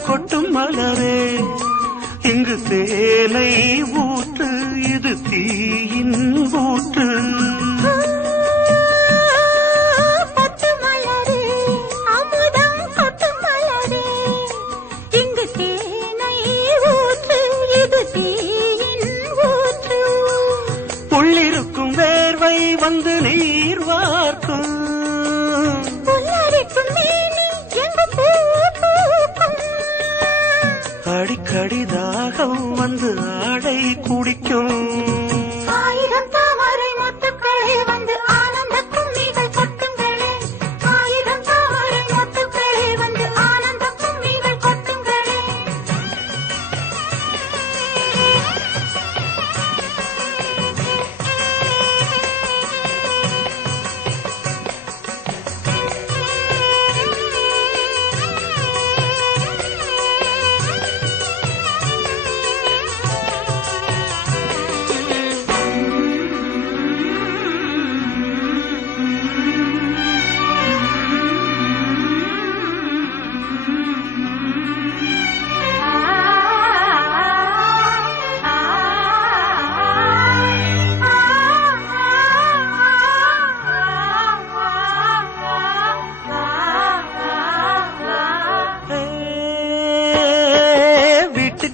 கொட்டும் மலரே இங்கு தேனை ஊற்று இது தீயின் ஊற்று உள்ளிருக்கும் வேர்வை வந்து நீர் வார்க்கும் அடிக்கடி தாகம் வந்து ஆடை குடிக்கும் ஆயிரம் தாமரை மொத்துக்களே வந்து ஆனந்த கும்மிகள் கொட்டுங்களே ஆயிரம் தாமரை மொத்துக்களே வந்து ஆனந்த கும்மிகள் கொட்டுங்களே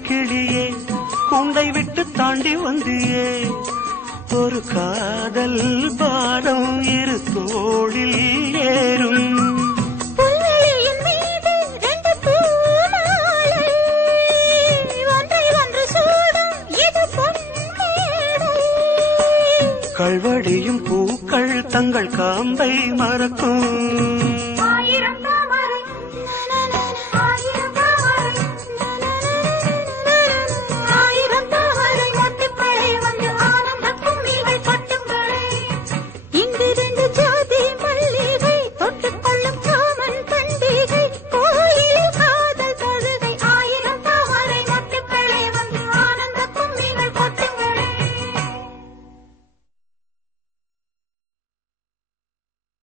கிளியே கூண்டை விட்டு தாண்டி வந்தியே ஒரு காதல் பாடம் இரு தோளில் ஏறும் புல்வெளியின் மீது ரெண்டு பூமாலை ஒன்றை ஒன்று சூடும் இது பொன்மேடை கல்வடியும் பூக்கள் தங்கள் காம்பை மறக்கும்